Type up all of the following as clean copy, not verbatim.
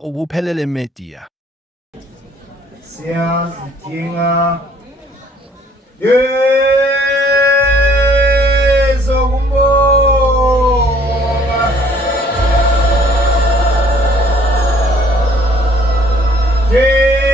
ubuphelele media. Siyazidinga yezokumbonga yena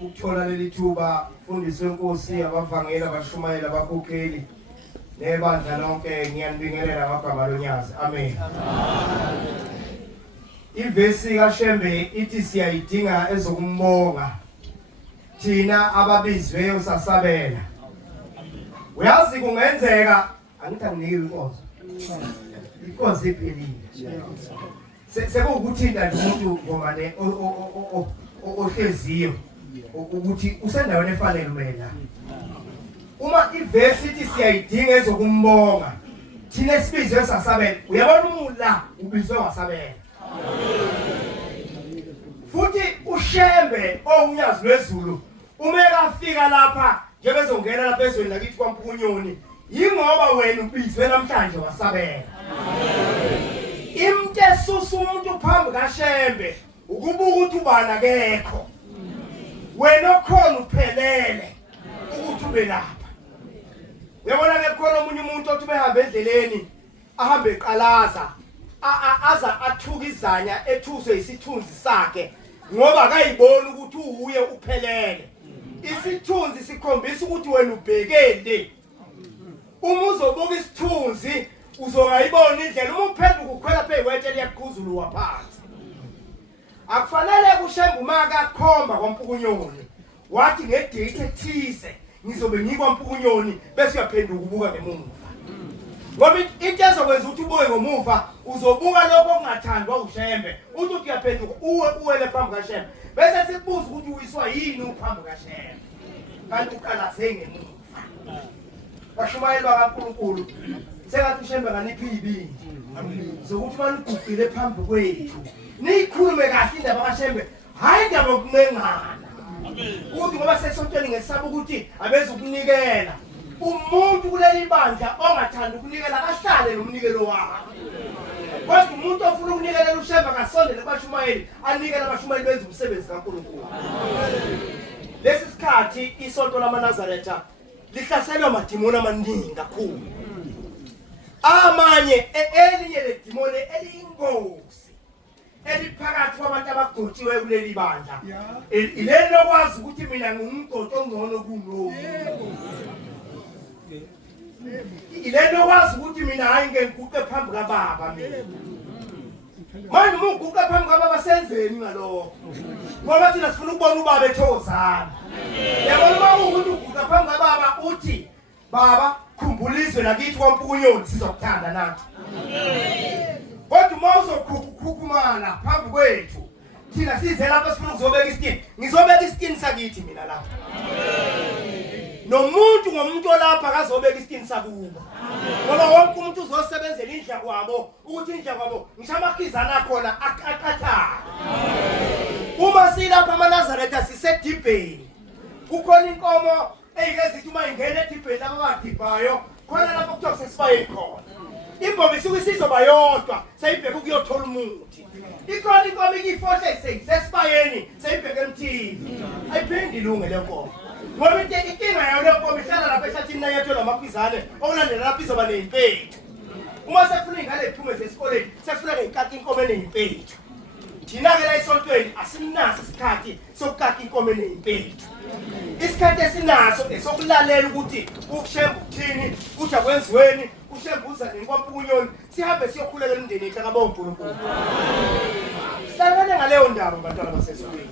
ukuthola leli thuba fundiswe inkosi abavangeli abashumayeli abakhokheli nebandla lonke ngiyanibingelela ngagama lonyazi amen. Ivesi kaShembe ithi siyayidinga ezokumbonga thina ababizwe usasabela. Uyazi kungenzeka angithi anginike inkonzo. Inkonzo iphelile. Sekuyukuthinta nje umuntu ngomane ohleziyo ukuthi usendaweni efanele mina. Uma ivesi ithi siyayidinga ezokumbonga thina esibizwe sasabela, uyabona umula ubizwe wasabela. Futhi uShembe owunyazi lwezulu umeka afika lapha njebezongena lapha ezweni lakithi kwaMpukunyoni yingoba wena ubizwe namhlanje wasabela. Imnte esusa umuntu phambi kaShembe ukubuka ukuthi ubani akekho. Wena okhona uphelele ukuthi ube lapha. Uyabona ke khona omunye umuntu othi behamba endleleni ahambe eqalaza aza athukizanya ethuswe isithunzi sakhe ngoba akayibona ukuthi uye uphelele. Isithunzi sikhombisa ukuthi wena ubhekele. Uma uzobuka isithunzi uzongayibona indlela. Uma uphenduka ukukhwela phekwetshe liyakuqhuzula waphansi. Akufanele kuShembe umaka akhomba kwaMpukunyoni wathi ngedate ethize ngizobe ngikwaMpukunyoni bese uyaphenduka ubuka ngemuva. Ngoba into ezokwenza ukuthi ubuke ngomuva uzobuka lokho okungathandwa uShembe uthi uyaphenduka uwele phambi kaShembe bese sikubuza ukuthi uyiswa yini uphambi kaShembe kanti uqalaze ngemuva. Bashumayeli bakaNkulunkulu sengathi uShembe kaniphi ibindi zokuthi manigugile phambi kwethu niyikhulume kahle indaba kaShembe hayi indaba yokuncengana. Uthi ngoba sesontweni ngesaba ukuthi abeze ukunikela umuntu kuleli bandla ongathanda ukunikela akahlale nomnikelo wakhe. Kodwa umuntu ofuna ukunikelela uShembe akasondele kubashumayeli anikele abashumayeli benze umsebenzi kaNkulunkulu. Lesi sikhathi isonto lamaNazaretha lihlaselwa amadimoni amaningi kakhulu. Amanye elinye ledimoni eliyingozi eliphakathi kwabantu abagotshiwe kuleli bandla. Ileli lokwazi ukuthi mina ngumgoti ongcono kulo. Ileli lokwazi ukuthi mina hayi ngiguqe phambi kaBaba mina. Manje uma uguqe phambi kaBaba senzeni ngalokho? Ngoba thina sifuna ukubona uBaba ethokozana. Yabona uma ukuthi uguqe phambi kaBaba uthi Baba khumbula izwe lakithi kwaMpukunyoni sizokuthanda nathi. Kodwa uma uzokhukhumala phambi kwethu thina size lapha sifuna ukuzobeka isitini. Ngizobeka isitini sakithi mina lapha. Nomuntu ngomuntu olapha akazobeka isitini sakuba. Ngoba wonke umuntu uzosebenzela indla kwabo ukuthi indla kwabo ngisho amakhizana khona aqathana. Sithi lapha amaNazaretha sisedibheni. Kukhona inkomo eyikezithi uma ingena edibheni abadibhayo khona lapho kuthiwa sesibayeni khona. Imbobo isuke isizoba yodwa sayibheka ukuyothola umuthi. Ikhona inkomo ikifohle sesibayeni sayibheka emthini. Ayiphindi ilunge le nkomo. Ngoba inkinga yayo le nkomo ihlala lapha ehlathini nayethola amaphizane okulandela lapho izoba nezimpethu. Uma sefuna ingane iphume esikoleni sefuna ngekati inkomo enezimpethu. Thina ke la esontweni asinaso isikhathi sokukaka inkomo enezimpethu. Isikhathi esinaso esokulalela ukuthi ukushemba ukuthini, kuthi akwenziweni, ushembuza nenkwampunyoni, sihambe siyokhuleka emndeni ethu akabonga uNkulunkulu. Sihlangane ngaleyo ndaba bantwana basesokweni.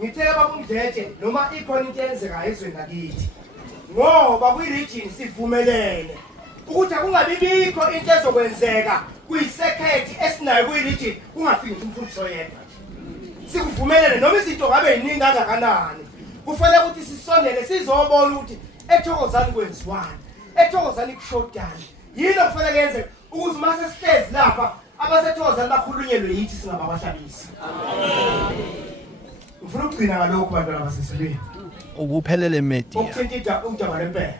Ngitheka babumdletshe noma ikhona into eyenzeka ezweni lakithi. Ngoba kwi-region sivumelene ukuthi akungabibikho into ezokwenzeka kuyisekhethi esinayo kwi-region kungafiki umfundiso yedwa. Sikuvumelene noma izinto ngabe yiningi kangakanani. Kufanele ukuthi sisondele sizobona ukuthi eThokozani kwenziwani, eThokozani kushodani. Yini okufanele yenze ukuze mase sihlezi lapha abaseThokozani bakhulunyelwe yithi singabahlabisi. Ngifuna ukugcina ngalokho bantwana basesibeni. Ukuphelele media. Ukuthinta udaba lempela.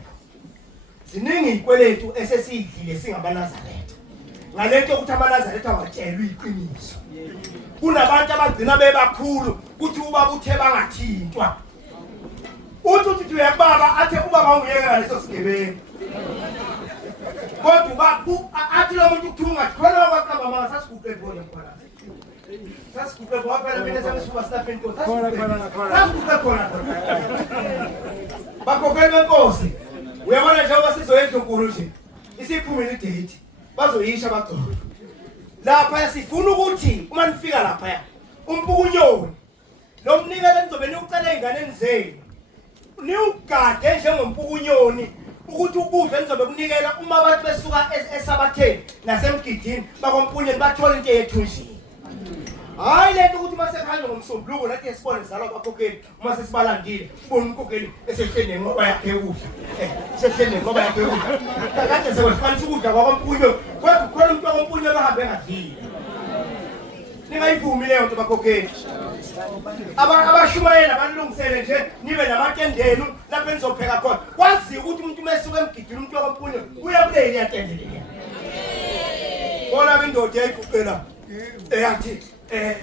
Ziningi izikweletu esesiyidlile singabanazaretha. Ngalento ukuthi amaNazaretha awatshelwe iqiniso. Kunabantu abagcina bebakhulu kuthi ubaba uthe bangathintwa. Uthi uyababa athe ubaba ungiyeka leso sigebengu. Kodwa athi lo muntu ukuthunga khona wakwaqaba mama sasiguqe khona khona. Sasiguqe khona phela mina samisuka silapha inkosi. Sasiguqe khona khona. Bakhokhela inkosi. Uyabona njengoba sizoyenza unkulu nje. Isiphumile idate. Bazoyisha bagcoba. Lapha sifuna ukuthi uma nifika lapha umpukunyoni lo mnikele nizobe niucela einganeni zenu. Niugade njengompukunyoni ukuthi ukudla nizobe kunikela uma abantu besuka esabatheni nasemgidini bakompunyeni bathola into yethunjini. Hayi lento ukuthi mase khanye ngomsombuluko nathi esibone zalwa bakhokheli uma sesibalandile ubone umkhokheli esehlene ngoba yakhe ukudla. Sehlene ngoba yakhe ukudla. Kade sekwefanisa ukudla kwakompunyoni kodwa khona umuntu wakompunyoni bahambe ngadlile. Ningayivumi leyo nto bakhokheli. Abashumayela balungisele nje nibe namatendenu lapho enizopheka khona. Kwazi ukuthi umuntu mesuka emgidini umuntu wakompunyoni uyabuleli yatendele. Bona indoda yayiqoqela eyathi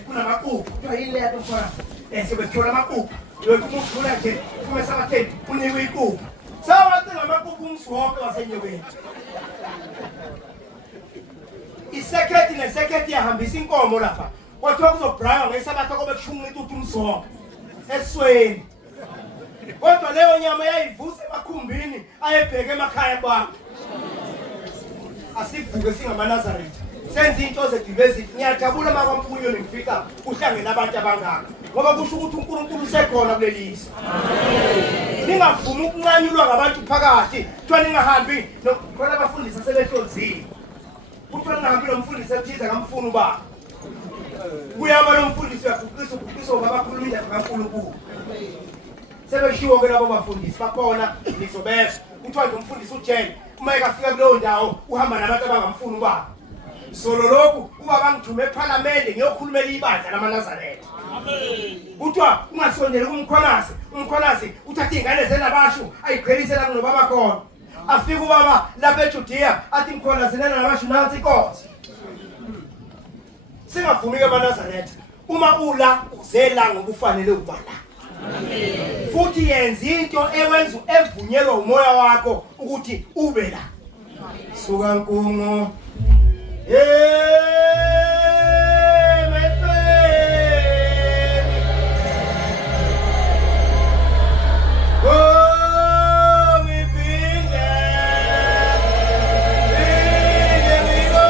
kunamaqubu kuthiwa yini le yato mfana sebethola amaqubu yokuthi umuntu nje kume sabatheni unikwe iqubu sawacela amaqubu umswonke wasenyokeni. Isekhethi nesekhethi yahambisa inkomo lapha kwathiwa kuzobraywa ngesabatha kobe kushunqita ukuthi umswonke esweni. Kodwa leyo nyama yayivusa emakhumbini ayebheke emakhaya kwabo. Asivuke singamaNazaretha senze into zediversity. Ngiyajabula makwampunyoni ngifika uhlangene abantu abangaka ngoba kusho ukuthi uNkulunkulu usekhona kulelizwe. Ningavumi ukunqanyulwa ngabantu phakathi kuthiwa ningahambi khona abafundisi sebehlonzile. Kuthiwa ningahambi nomfundisi ethize ngamfuna ubaba. Kuyama lo mfundisi uyaguqisa ngabakhuluma indaba kaNkulunkulu. Sebeshiwo ke labo bafundisi bakhona nizobeza. Kuthiwa nje umfundisi ujele uma ekafika kuleyo ndawo uhamba nabantu abangamfuni ubaba. Solo lokhu ubaba ngithume eParliament ngiyokhulumela ibandla lamaNazaretha. Amen. Kuthiwa ungasondeli kumkhonasi, umkhonasi uthatha ingane zenabashu ayigqelise la kunobaba khona. Afika ubaba lapha eJudiya athi mkhonasi nabashu nansi inkosi. Singavumi ke amaNazaretha uma ula uzela ngokufanele ubala. Amen. Futhi yenza into ewenza evunyelwa umoya wakho ukuthi ube la. Suka nkungu. My friend. Oh, we've been there. Here we go.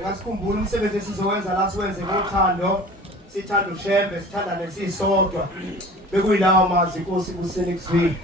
Ngasikhumbula umsebenzi esizowenza la siwenze ngothando sithanda ushembe sithandane sisodwa bekuyilawo mazwi inkosi kuseni kuzwini